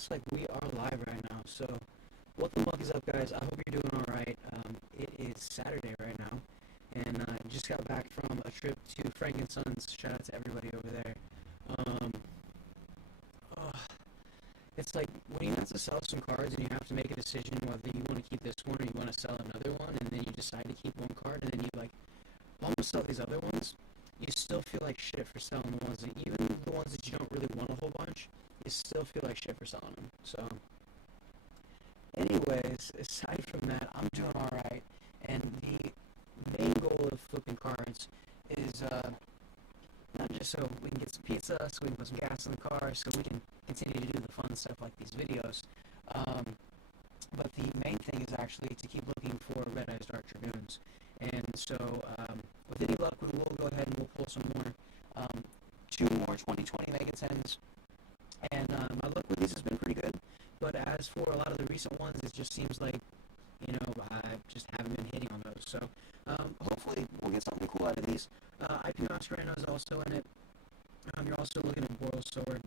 looks like we are live right now. So, what the fuck is up, guys? I hope you're doing alright. It is Saturday right now, and I just got back from a trip to Fundmntls. Shout out to everybody over there. It's like when you have to sell some cards and you have to make a decision whether you want to keep this one or you want to sell another one, and then you decide to keep one card, and then you almost sell these other ones. You still feel like shit for selling the ones that, even the ones that you don't really want a whole bunch, you still feel like shit for selling them. So, anyways, aside from that, I'm doing alright, and the main goal of flipping cards is not just so we can get some pizza, so we can put some gas in the car, so we can continue to do the fun stuff like these videos. But the main thing is actually to keep looking for Red Eyes Dark Dragoons. And so, with any luck, we will go ahead and we'll pull some more, 2 more 2020 Mega 10s. And my luck with these has been pretty good. But as for a lot of the recent ones, it just seems like, I just haven't been hitting on those. So, hopefully, we'll get something cool out of these. IP Master Rhino is also in it. You're also looking at Boral Sword,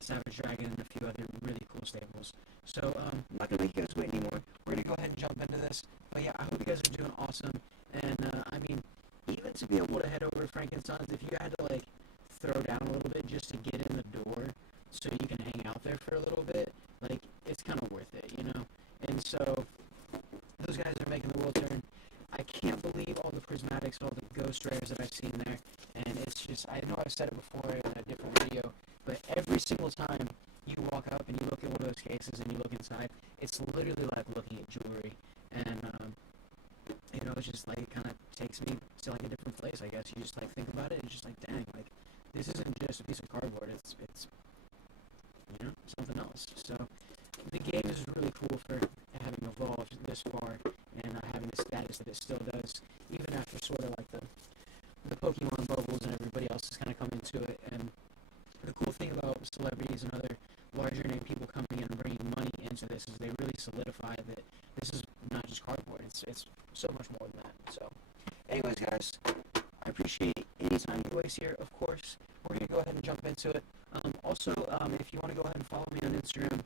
Savage Dragon, and a few other really cool staples. So, I'm not going to make you guys wait anymore. We're going to go ahead and jump into this. But yeah, I hope you guys are doing awesome. And, even to be able to head over to Fundmntls, if you had to, throw down a little bit just to get in the door so you can hang out there for a little bit, it's kind of worth it, And so, those guys are making the world turn. I can't believe all the prismatics, all the ghost rares that I've seen there. And it's just, I know I've said it before in a different video, but every single time you walk up and you look at one of those cases and you look inside, it's literally like looking at jewelry. And, it's just it kind of takes me to a different place, I guess. You just think about it, and it's just dang, this isn't just a piece of cardboard, it's something else. So, the game is really cool for having evolved this far and having the status that it still does, even after sort of the Pokemon bubbles and everybody else is kind of coming to it. And the cool thing about celebrities and other larger name people coming in and bringing money into this is they really solidify that this is not just cardboard. It's so much more than that. So, anyways, guys, I appreciate any time you waste here. Of course, we're going to go ahead and jump into it. Also, if you want to go ahead and follow me on Instagram,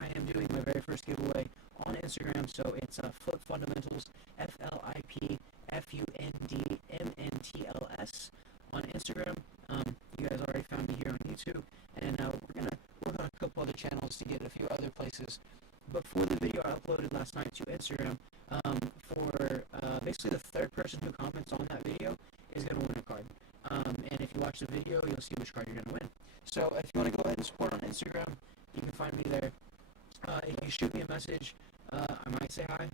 I am doing my very first giveaway on Instagram, so it's Flip Fundmntls, FLIPFUNDMNTLS on Instagram. You guys already found me here on YouTube, and we're gonna work on a couple other channels to get a few other places. But for the video I uploaded last night to Instagram, for basically the third person who comments on that video is gonna win a card. And if you watch the video, you'll see which card you're gonna win. So if you want to go ahead and support on Instagram, you can find me there. If you shoot me a message, I might say hi.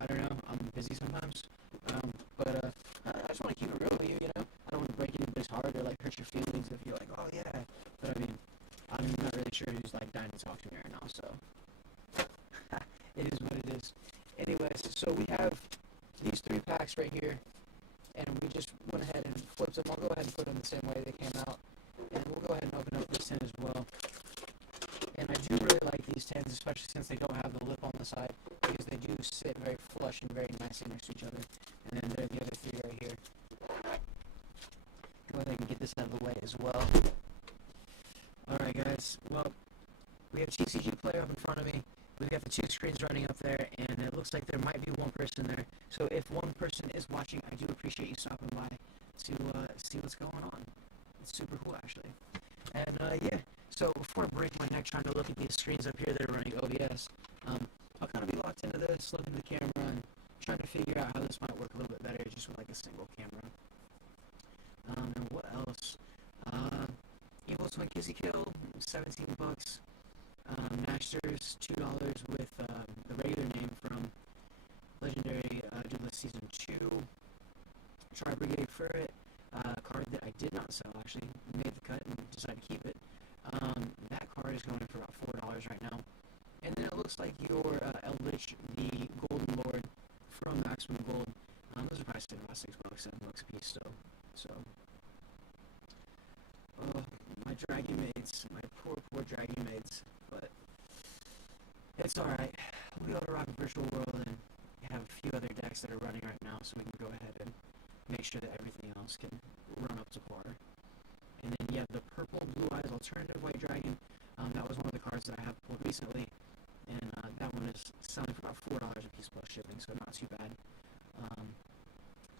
I don't know. I'm busy sometimes. But I just want to keep it real with you, I don't want to break anybody's heart or hurt your feelings if you're oh yeah. But I'm not really sure who's dying to talk to me right now, so it is what it is. Anyways, so we have these 3 packs right here, and we just went ahead and flipped them. I'll go ahead and put them the same way they came out, and we'll go ahead and open up this tin as well. And I do really like these tins, especially since they don't have the lip on the side, because they do sit very flush and very nicely next to each other. And then there are the other 3 right here. Go ahead and get this out of the way as well. Alright, guys. Well, we have TCG Player up in front of me. We've got the 2 screens running up there, and it looks like there might be one person there. So if one person is watching, I do appreciate you stopping by to see what's going on. It's super cool, actually. And, yeah. So before I break my neck trying to look at these screens up here that are running OBS, I'll kind of be locked into this, looking at the camera, and trying to figure out how this might work a little bit better just with a single camera. And what else? Evil Twin Kizzy Kill, $17. Nashter's $2 with the regular name from Legendary Duelist Season 2. Tri Brigade Ferret, a card that I did not sell, actually made the cut and decided to keep it. That card is going for about $4 right now. And then it looks like your Eldritch, the Golden Lord from Maximum Gold. Those are probably still about $6, $7 a piece still. So, my Dragon Maids, my poor Dragon Maids. But it's alright. We ought to rock a virtual world and have a few other decks that are running right now, so we can go ahead and make sure that everything else can run up to par. And then, yeah, the purple Blue Eyes Alternative White Dragon, that was one of cards that I have pulled recently, and that one is selling for about $4 a piece plus shipping, so not too bad.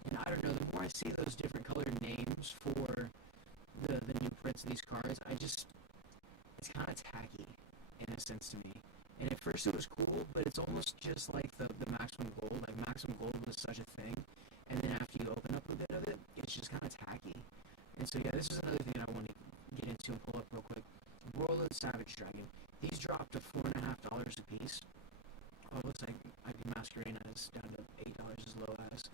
And I don't know, the more I see those different colored names for the new prints of these cards, it's kind of tacky in a sense to me. And at first it was cool, but it's almost just like the Maximum Gold. Like Maximum Gold was such a thing, and then after you open up a bit of it, it's just kind of tacky. And so yeah, this is another thing I want to get into and pull up real quick. Royal Savage Dragon. These dropped to $4.50 a piece. Oh, it looks like Masquerena is down to $8 as low as.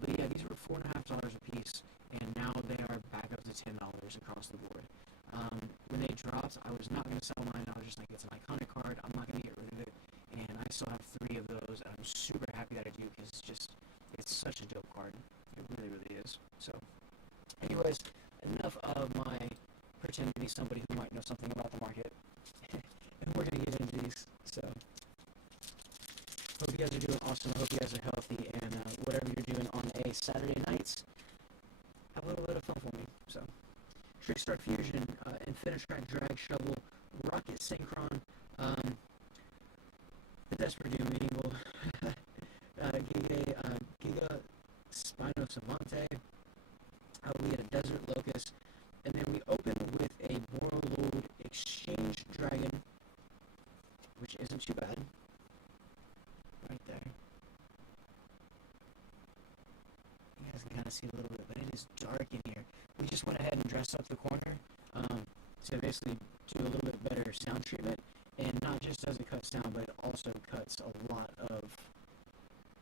But yeah, these were $4.50 a piece, and now they are back up to $10 across the board. When they dropped, I was not going to sell mine. I was just like, it's an iconic card. I'm not going to get rid of it. And I still have 3 of those, and I'm super happy that I do, because it's such a dope card. It really, really is. So, anyways, enough of my pretend to be somebody who might know something about the market. And we're going to get into these. So, hope you guys are doing awesome. I hope you guys are healthy, and whatever you're doing on a Saturday night, have a little bit of fun for me. So, Trickstar Fusion, Infinitrack Drag Shovel, Rocket Synchron, the Desperate Doom Eagle, Giga Spino Savante, we had a Desert Locust, and then we opened with a Warlord Exchange Dragon, which isn't too bad. Right there. You guys can kind of see a little bit, but it is dark in here. We just went ahead and dressed up the corner to basically do a little bit better sound treatment, and not just does it cut sound, but it also cuts a lot of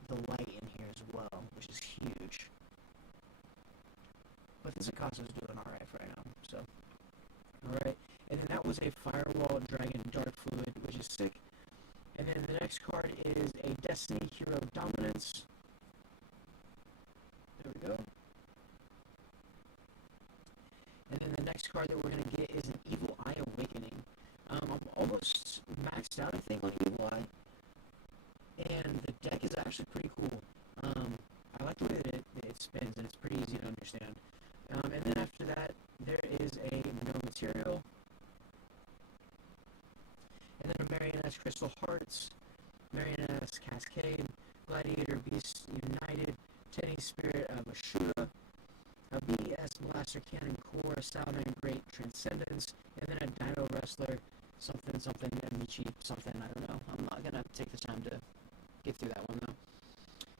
the light in here as well, which is huge. But this Akasa's doing alright for right now, so. Alright, and then that was a Firewall Dragon Dark Fluid, which is sick. And then the next card is a Destiny Hero Dominance. There we go. And then the next card that we're going to get is an Evil Eye Awakening. I'm almost maxed out, I think, on Evil Eye. And the deck is actually pretty cool. I like the way that it spins, and it's pretty easy to understand. And then after that, there is a No Material. And then a Marionette Crystal Hearts, Marionette Cascade, Gladiator Beast United, Teddy Spirit of Ashura, a BS Blaster Cannon Core, Saladin Great Transcendence, and then a Dino Wrestler, something, Amici, something, I don't know. I'm not going to take the time to get through that one, though.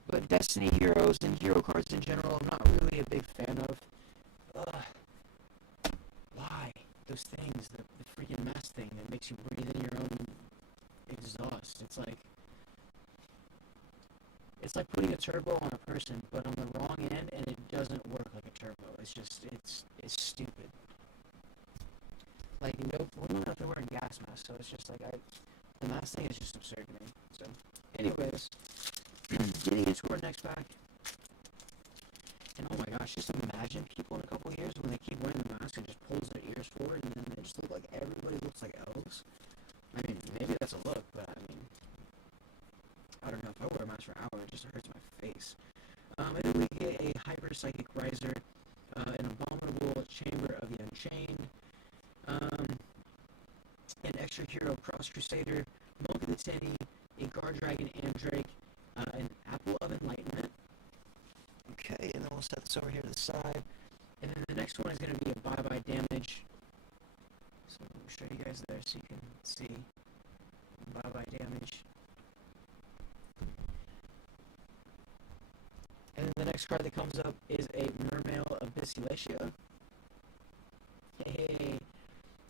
But Destiny Heroes and Hero cards in general, I'm not really a big fan of. Why? Those things, the freaking mask thing that makes you breathe in your own exhaust. It's like putting a turbo on a person, but on the wrong end, and it doesn't work like a turbo. It's stupid. Like, nope, we're not out there wearing gas masks, so it's just like, the mask thing is just absurd to me. So, anyways, getting into our next pack. And oh my gosh, just imagine people in a couple years when they keep wearing the mask and just pulls their ears forward, and then they just look like everybody looks like elves. I mean, maybe that's a look, but I mean, I don't know, if I wear a mask for an hour, it just hurts my face. And then we get a Hyper Psychic Riser, an Abominable Chamber of the Unchained, an Extra Hero Cross Crusader, Monk of the Tenny, a Guard Dragon Andrake, an Apple of Enlightenment. Okay, and then we'll set this over here to the side. And then the next one is going to be a Bye-Bye Damage. So I'll show you guys there so you can see Bye-Bye Damage. And then the next card that comes up is a Mermail Abyssalacia. Hey.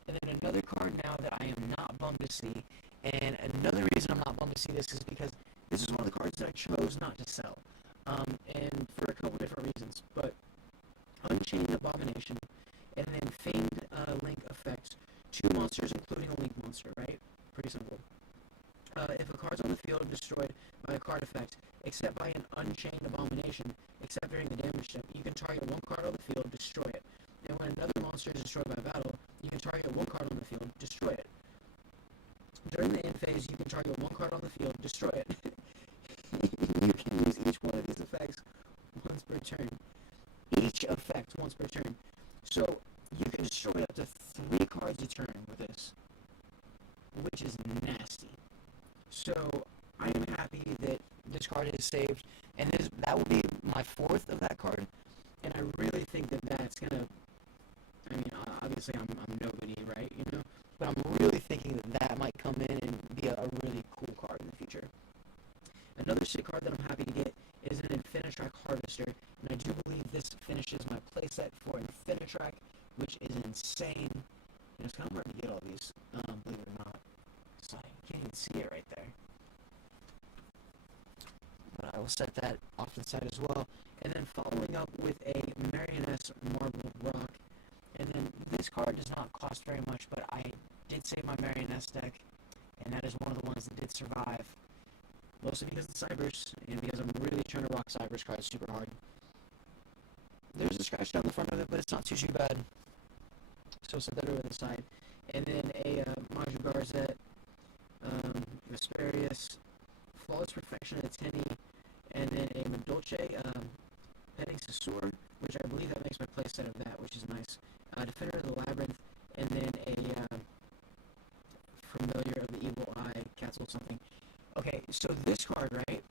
And then another card now that I am not bummed to see. And another reason I'm not bummed to see this is because this is one of the cards that I chose not to sell. And for a couple different reasons. But Unchained Abomination, and then Feigned Link Effect. 2 monsters, including a Link monster, right? Pretty simple. If a card's on the field destroyed by a card effect, except by an Unchained Abomination, except during the damage step, you can target 1 card on the field, destroy it. And when another monster is destroyed by battle, you can target 1 card on the field, destroy it. During the end phase, you can target 1 card on the field, destroy it. You can use each one of these effects once per turn. Each effect once per turn. So, you can destroy up to 3 cards a turn with this. which is nasty. So I am happy that this card is saved, and that will be my 4th of that card, and I really think that that's going to, I mean, obviously I'm nobody, right, but I'm really thinking that might come in and be a really cool card in the future. Another sick card that I'm happy to get is an Infinitrack Harvester, and I do believe this finishes my playset for Infinitrack, which is insane. It's kind of hard to get all these, believe it or not. So you can't even see it right there. But I will set that off to the side as well. And then following up with a Marioness Marble Rock. And then this card does not cost very much, but I did save my Marioness deck, and that is one of the ones that did survive. Mostly because of the Cybers, and because I'm really trying to rock Cybers cards super hard. There's a scratch down the front of it, but it's not too bad. So I'll set that over to the side. And then a Maju Garzette, Vesperius, Flawless Perfection of the Tenny, and then a Madolce, Petting Sasur, which I believe that makes my playset of that, which is nice. Defender of the Labyrinth, and then a Familiar of the Evil Eye, Castle something. Okay, so this card, right,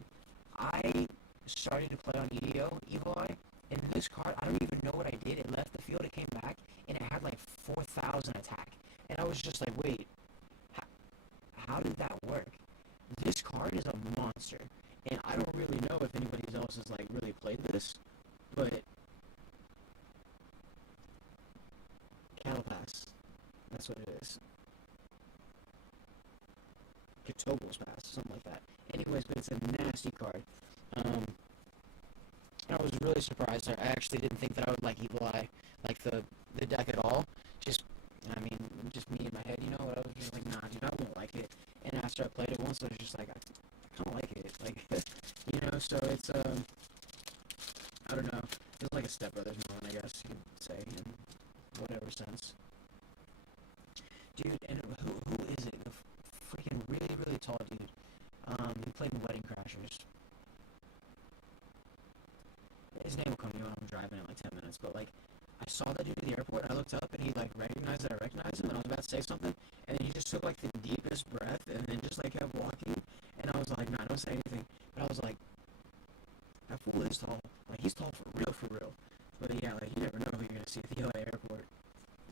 I started to play on EDO, Evil Eye, and this card, I don't even know what I did. It left the field, it came back, and it had like 4,000 attack. And I was just like, wait, how did that work? This card is a monster, and I don't really know if anybody else has like really played this, but Cattle Pass, that's what it is. Katobo's Pass, something like that. Anyways, but it's a nasty card. I was really surprised. I actually didn't think that I would like Evil Eye, like the deck at all. Just me in my head, but I was just like, nah, dude, I won't like it. And after I played it once, I was just like, I don't like it. Like, so it's, I don't know. It's like a stepbrother's moment, I guess you could say, in whatever sense. Dude, and who is it? The freaking really, really tall dude. He played in Wedding Crashers. His name will come to me when I'm driving in like 10 minutes, but like, I saw that dude at the airport, and I looked up, and he like recognized that I recognized him, and I was about to say something, and then he just took like the deepest breath, and then just like kept walking, and I was like, nah, don't say anything, but I was like, that fool is tall, like he's tall for real, but yeah, like you never know who you're gonna see at the LA airport.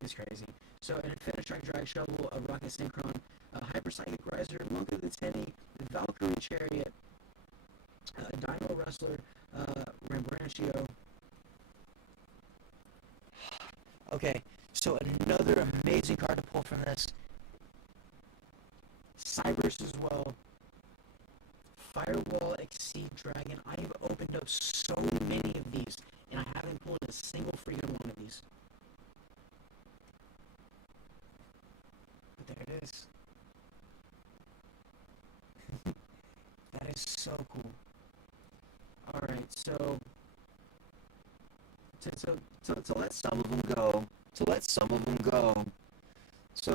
It's crazy. So an Infinitrack Drag Shovel, a Rocket Synchron, a Hyper Psychic Riser, Monk of the Tenny, Valkyrie Chariot, Dino Wrestler, Rambraccio. Okay, so another amazing card to pull from this. Cybers as well. Firewall, Exceed Dragon. I have opened up so many of these, and I haven't pulled a single freaking one of these. But there it is. That is so cool. Alright, so to let some of them go, so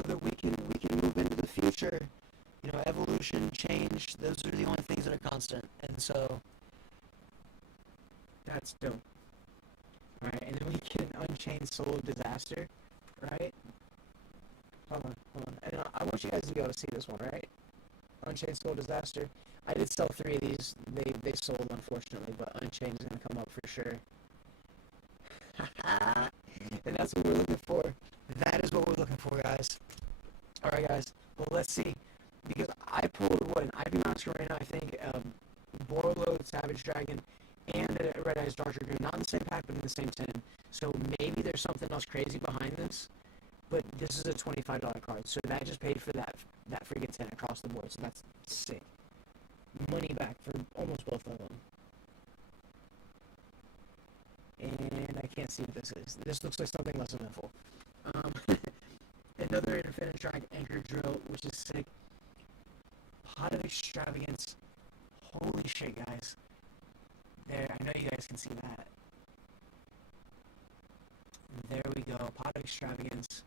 that we can move into the future. Evolution, change, those are the only things that are constant, and so that's dope. Alright, and then we can Unchain Soul of Disaster, right? Hold on. And I want you guys to be able to see this one, right? Unchained Soul Disaster. I did sell 3 of these. They sold, unfortunately, but Unchained is going to come up for sure. And that's what we're looking for. That is what we're looking for, guys. Alright, guys. Well, let's see. Because I pulled, an Ivy Masquerade, I think, Borload, Savage Dragon, and a Red Eyes Dark Dragoon. Not in the same pack, but in the same tin. So maybe there's something else crazy behind this. But this is a $25 card. So that just paid for that freaking tin across the board. So that's sick. Money back for almost both of them. And I can't see what this is. This looks like something less eventful. Another Infinitrack Anchor Drill, which is sick. Pot of Extravagance. Holy shit, guys. There, I know you guys can see that. There we go. Pot of Extravagance.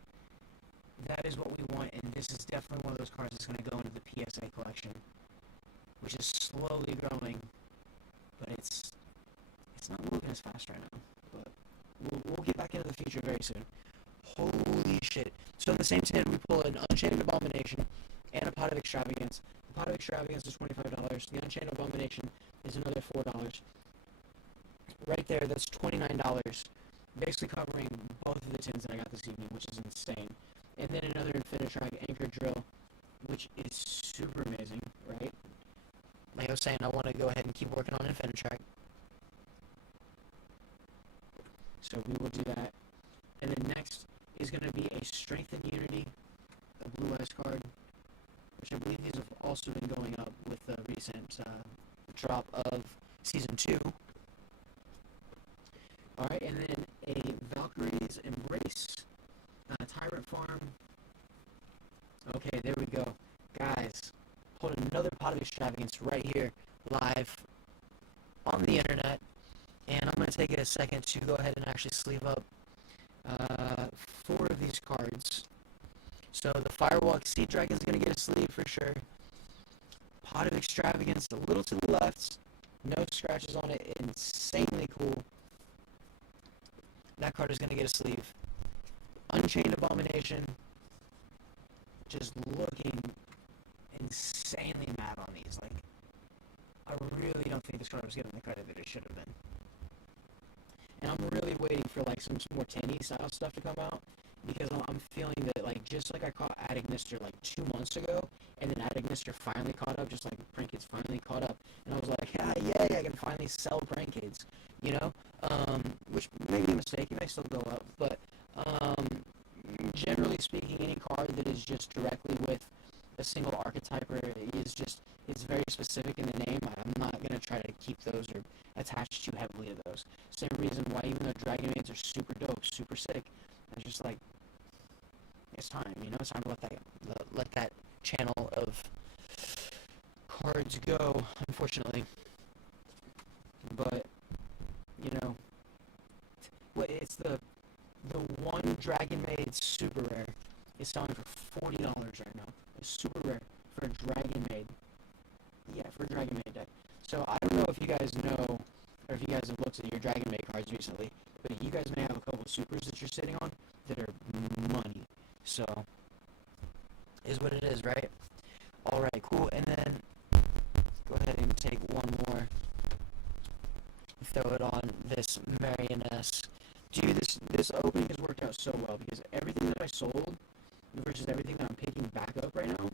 That is what we want, and this is definitely one of those cards that's going to go into the PSA collection, which is slowly growing, but it's not moving as fast right now. But we'll get back into the future very soon. Holy shit. So in the same tin, we pull an Unchained Abomination, and a Pot of Extravagance. The Pot of Extravagance is $25. The Unchained Abomination is another $4. Right there, that's $29. Basically covering both of the tins that I got this evening, which is insane. And then another Infinitrack Anchor Drill, which is super amazing, right? Like I was saying, I want to go ahead and keep working on Infinitrack. So we will do that. And then next is going to be a Strength and Unity, a Blue Eyes card, which I believe these have also been going up with the recent drop of Season 2. Alright, and then a Valkyrie's Embrace, Tyrant Farm. Okay, there we go. Guys, hold another Pot of Extravagance right here, live, on the internet. And I'm going to take a second to go ahead and actually sleeve up 4 of these cards. So the Firewalk Sea Dragon is going to get a sleeve for sure. Pot of Extravagance, a little to the left. No scratches on it. Insanely cool. That card is going to get a sleeve. Unchained Abomination. Just looking insanely mad on these. Like, I really don't think this card was getting the credit that it should have been. And I'm really waiting for like some more Tinny style stuff to come out, because I'm feeling that, like, just like I caught Adagnister like 2 months ago, and then Adagnister finally caught up, just like Prank Kids finally caught up, and I was like, yeah, yay, I can finally sell Prank Kids, you know, which may be a mistake, it may still go up, but generally speaking, any card that is just directly with a single archetype or is just, it's very specific in the name, I'm not going to try to keep those or attach too heavily to those. Same reason why, even though Dragon Maids are super dope, super sick, it's just like, it's time, you know, it's time to let that channel of cards go, unfortunately. But, you know, it's the one Dragon Maid super rare is selling for $40 right now. It's super rare for a Dragon Maid. Yeah, for a Dragon Maid deck. So I don't know if you guys know, or if you guys have looked at your Dragon Maid cards recently, but you guys may have a couple of supers that you're sitting on that are money. So, is what it is, right? Alright, cool. And then, let's go ahead and take one more. Throw it on this Marioness. Dude, this opening has worked out so well, because everything that I sold versus everything that I'm picking back up right now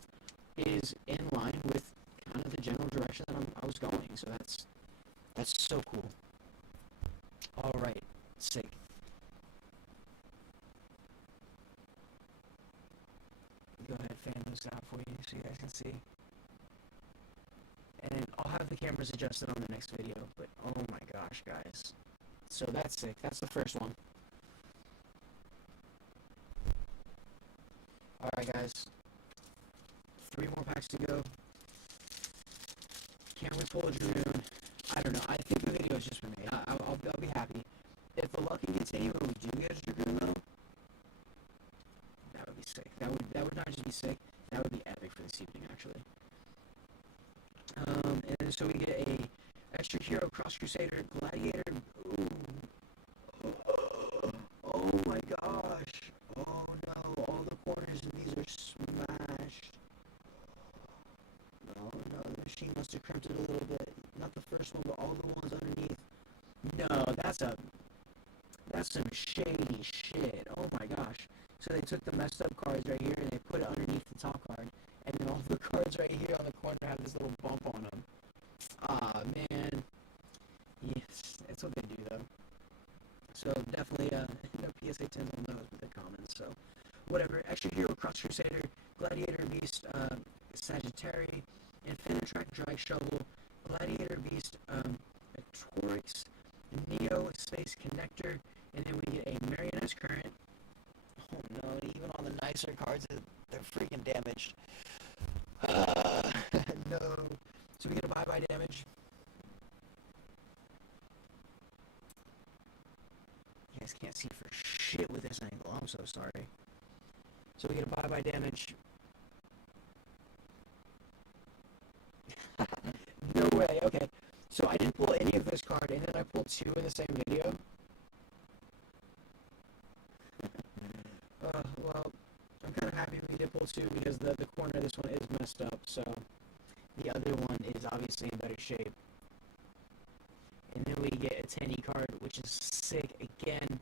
is in line with kind of the general direction that I was going. So that's so cool. Alright, sick. Go ahead, fan this out for you so you guys can see. And I'll have the cameras adjusted on the next video, but oh my gosh, guys. So that's sick. That's the first one. Alright, guys. 3 more packs to go. Can we pull a Dragoon? I don't know. I think the video is just for me. I'll be happy. If the luck can continue and we do get a Dragoon, though, that would be sick. That would not just be sick, that would be epic for this evening, actually. And so we get a Extra Hero Cross Crusader Gladiator. Ooh. Oh my gosh. Oh no, all the corners of these are smashed. Oh no, the machine must have crimped it a little bit. Not the first one, but all the ones underneath. No, that's some shady shit. Oh my gosh. So they took the messed up cards right here and they put it underneath the top card. And then all the cards right here on the corner have this little bump on them. Ah, man. Yes, that's what they do, though. So definitely, no PSA 10s on those, but they're common, so whatever. Extra Hero Cross Crusader, Gladiator Beast, Sagittary, Infinitrack Drag Shovel, Gladiator Beast, a Torix, Neo Space Connector, and then we get a Marioness Current. Oh no, even on the nicer cards, they're freaking damaged. No. So we get a bye-bye damage. You guys can't see for shit with this angle. I'm so sorry. So we get a bye-bye damage. No way. Okay. So I didn't pull any of this card, and then I pulled 2 in the same video. Well, I'm kind of happy we did pull two because the corner of this one is messed up, so the other one is obviously in better shape. And then we get a 10E card, which is sick. Again,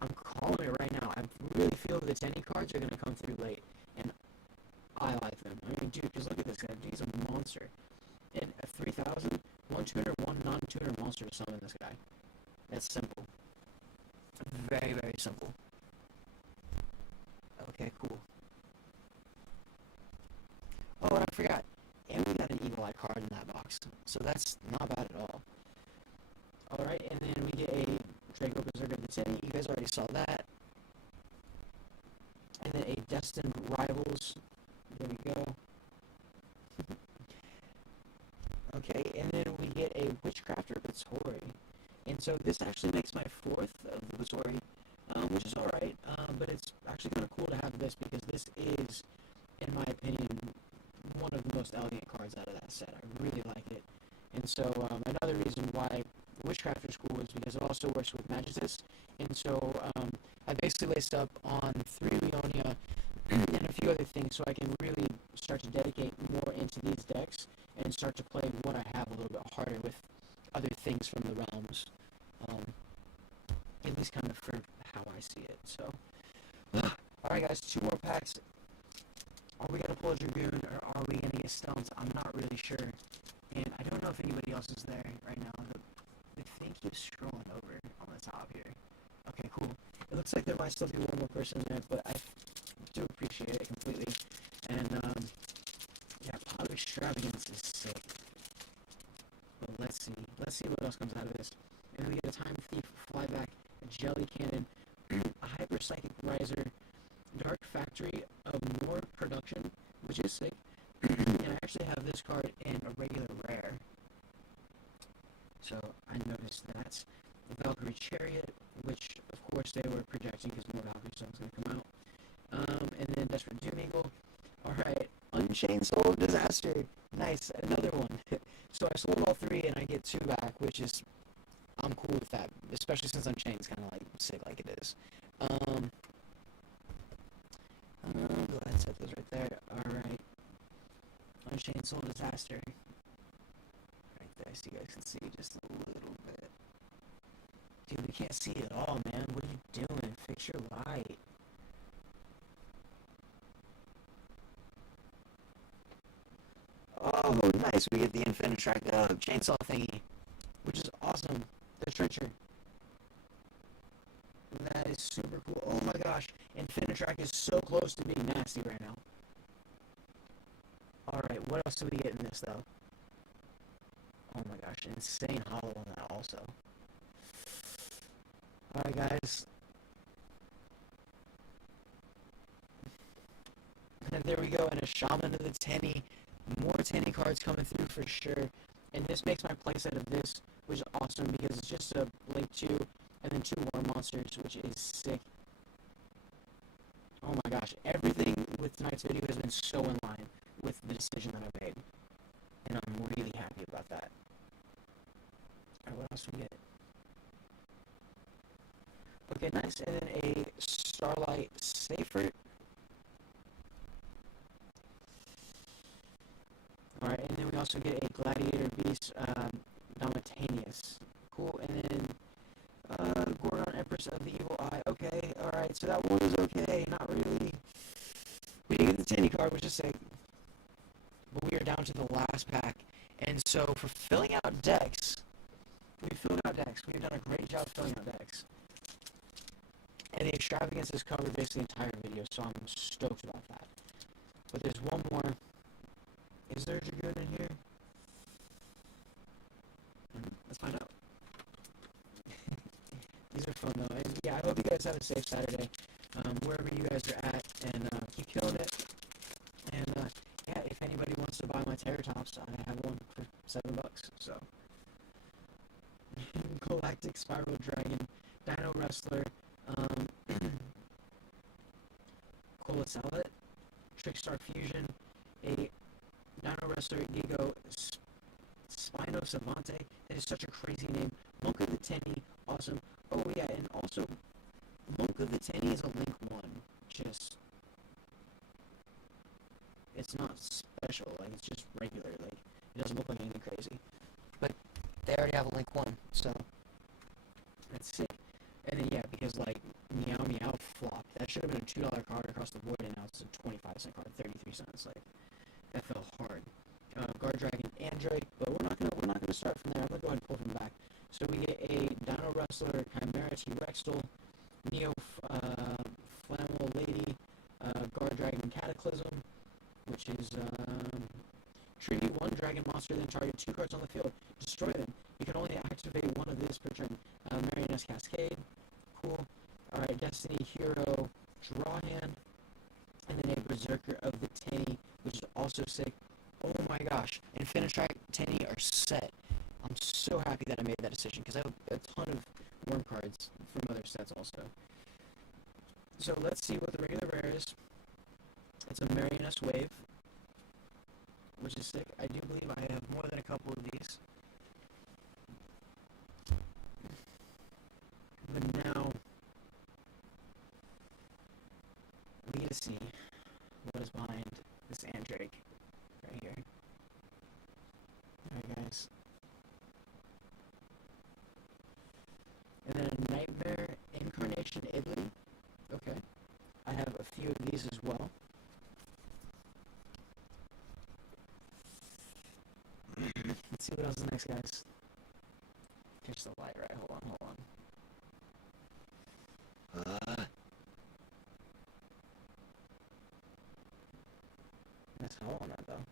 I'm calling it right now. I really feel the 10E cards are going to come through late, and I like them. I mean, dude, because look at this guy. Dude, he's a monster. And a 3,000, one tuner, one non-tuner monster to summon this guy. That's simple. Very, very simple. Okay, cool. Oh, and I forgot. And we got an Eagle Eye card in that box, so that's not bad at all. Alright, and then we get a Draco Berserker the 10. You guys already saw that. And then a Destined Rivals. There we go. Okay, and then we get a Witchcrafter Batori. And so this actually makes my fourth of the Batori, which is alright, but it's actually kind of cool to have this because this is, in my opinion, one of the most elegant cards out of that set. I really like it. And so another reason why Witchcrafter is cool is because it also works with Magistus. And so I basically laced up on 3 Leonia and a few other things so I can really start to dedicate more into these decks and start to play what I have a little bit harder with other things from the realms. At least kind of for how I see it. So, alright guys, 2 more packs. Are we going to pull a Dragoon or are we going to get Stones? I'm not really sure. And I don't know if anybody else is there right now. The thing keeps scrolling over on the top here. Okay, cool. It looks like there might still be one more person there, but I do appreciate it completely. And, yeah, Pot of Extravagance is sick. But let's see. Let's see what else comes out of this. And we get a Time Thief, Flyback, a Jelly Cannon, a Hyper Psychic Riser, Dark Factory of More Production, which is sick. And I actually have this card in a regular rare. So I noticed that. Valkyrie Chariot, which of course they were projecting because more Valkyrie stuff is going to come out. And then Desperate Doom Eagle. Alright, Unchained Soul of Disaster. Nice, another one. So I sold all 3 and I get 2 back, which is, I'm cool with that, especially since Unchained is kind of like sick like it is. Go ahead and set those right there. Alright. Unchained Soul Disaster. Right there, so you guys can see just a little bit. Dude, we can't see it all, man. What are you doing? Fix your light. Oh, nice. We get the Infinitrack chainsaw thingy, which is awesome. The Trencher. That is super cool. Oh my gosh. Infinitrack is so close to being nasty right now. Alright, what else do we get in this, though? Oh my gosh, insane hollow on that also. Alright, guys. And there we go, and a Shaman of the Tenny. More Tenny cards coming through for sure. And this makes my playset of this, which is awesome because it's just a Blake 2 and then 2 War Monsters, which is sick. Oh my gosh, everything with tonight's video has been so in line with the decision that I made. And I'm really happy about that. Alright, what else do we get? Okay, nice. And then a Starlight Safer. Alright, and then we also get a Gladiator Beast, Domitanius. Cool, and then Gordon, Empress of the Evil Eye. Okay, alright, so that one was okay, not really. We didn't get the Tinny card, which is sick. But we are down to the last pack. And so for filling out decks, we've done a great job filling out decks. And the extravagance has covered basically the entire video, so I'm stoked about that. But there's one more. Is there a Dragoon in here? Let's find out. These are fun though. And yeah, I hope you guys have a safe Saturday, wherever you guys are at, and keep killing it. And yeah, if anybody wants to buy my Terratops, I have one for $7. So Galactic Spiral Dragon, Dino Wrestler, Colosallet, Trickstar Fusion, a Dino Wrestler, Gigo, Spino Savante. That is such a crazy name. Monk of the Tenny, awesome. Oh yeah, and also Monk of the Tenny is a Link 1. Just It's not special, like, it's just regular, like, it doesn't look like anything crazy. But they already have a Link 1, so that's sick. And then, yeah, because, like, Meow Meow flopped. That should have been a $2 card across the board, and now it's a 25-cent card, 33 cents. Like, that fell hard. Guard Dragon Android, but we're not gonna start from there. I'm gonna go ahead and pull from the back. So we get a Dino Wrestler, Chimera T-Rextal, Neo Flammable Lady, Guard Dragon Cataclysm, which is tribute 1 Dragon Monster, then target 2 cards on the field. Destroy them. You can only activate 1 of this per turn. Marioness Cascade, cool. Alright, Destiny Hero, Draw Hand, and then a Berserker of the Tenny, which is also sick. Oh my gosh, Infinitrack Tenny are set. I'm so happy that I made that decision, because I have a ton of worm cards from other sets also. So let's see what the regular rare is. It's a Marioness Wave, which is sick. I do believe I have more than a couple of these. But now, we get to see what is behind this Andrake right here. Alright, guys. And then a Nightmare Incarnation Idly. Okay. I have a few of these as well. Let's see what else is next, guys. Catch the light, right? Hold on. That's all on that, though.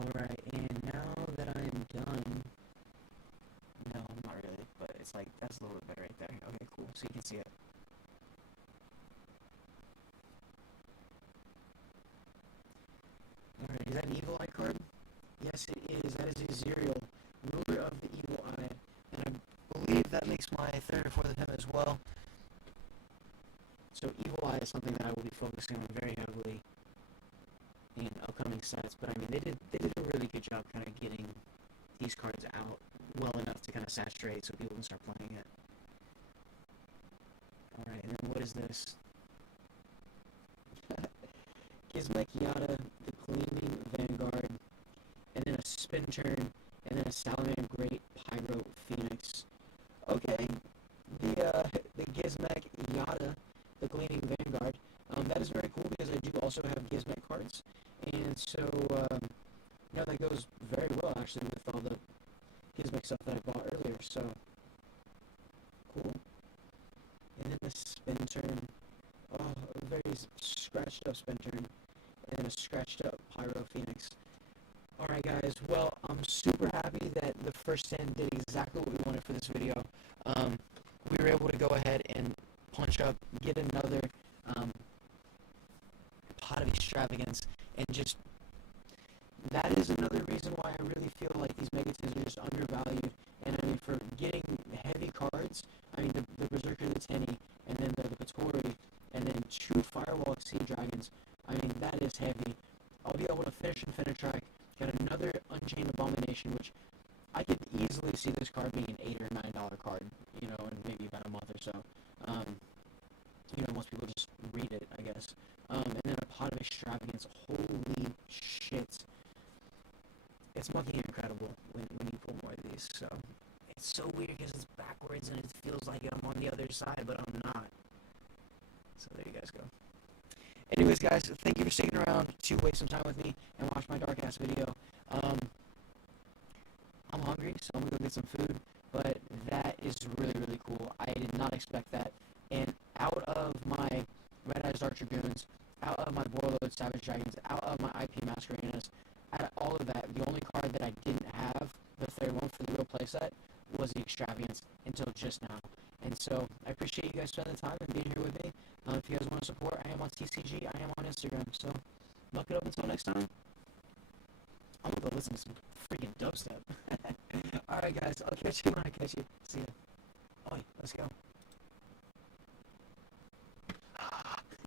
Alright, and now that I'm done... No, I'm not really, but it's like, that's a little bit better right there. Okay, cool, so you can see it. Alright, is that an Evil Eye card? Yes, it is. That is Azerial, ruler of the Evil Eye. And I believe that makes my third or fourth of him as well. So Evil Eye is something that I will be focusing on very heavily in upcoming sets. But I mean, they did a really good job kind of getting these cards out well enough to kind of saturate so people can start playing it. Alright, and then what is this? Gizmek Yada, the Gleaming Vanguard, and then a Spin Turn, and then a Salamander Great Pyro Phoenix. Okay, the Gizmek Yada, the Gleaming Vanguard, that is very cool because I do also have Gizmek cards, and so, yeah, that goes very well actually with all the Gizmek stuff that I bought earlier, so, cool. And then the Spin Turn, oh, a very scratched up Spin Turn, and then a scratched up Pyro Phoenix. Alright guys, well, I'm super happy that the first 10 did exactly what we wanted for this video. We were able to go ahead and punch up, get another pot of extravagance, and just, that is another reason why I really feel like these Megatins are just undervalued. And I mean, for getting heavy cards, I mean, the Berserker, the Tenny, and then the Patori, and then 2 Firewall Sea Dragons, I mean, that is heavy. I'll be able to finish Infinitrack, get another Unchained Abomination, which I could easily see this card being an $8 or $9 card, you know, in maybe about a month or so. You know, most people just read it, I guess. And then a Pot of Extravagance. Holy shit. It's fucking incredible when you pull more of these, so. It's so weird because it's backwards and it feels like I'm on the other side, but I'm not. So there you guys go. Anyways, guys, thank you for sticking around to waste some time with me and watch my dark ass video. I'm hungry, so I'm gonna go get some food, but that is really, really cool. I did not expect that. And out of my Red Eyes Dark Dragoons, out of my Warlord Savage Dragons, out of my IP Masqueranas, out of all of that, the only card that I didn't have, the third one for the real playset, was the Extravagance until just now. And so I appreciate you guys spending the time and being here with me. If you guys want to support, I am on TCG, I am on Instagram. So look it up until next time. I'm gonna go listen to some freaking dubstep. Alright guys, I'll catch you when I catch you. See ya. Oh, let's go.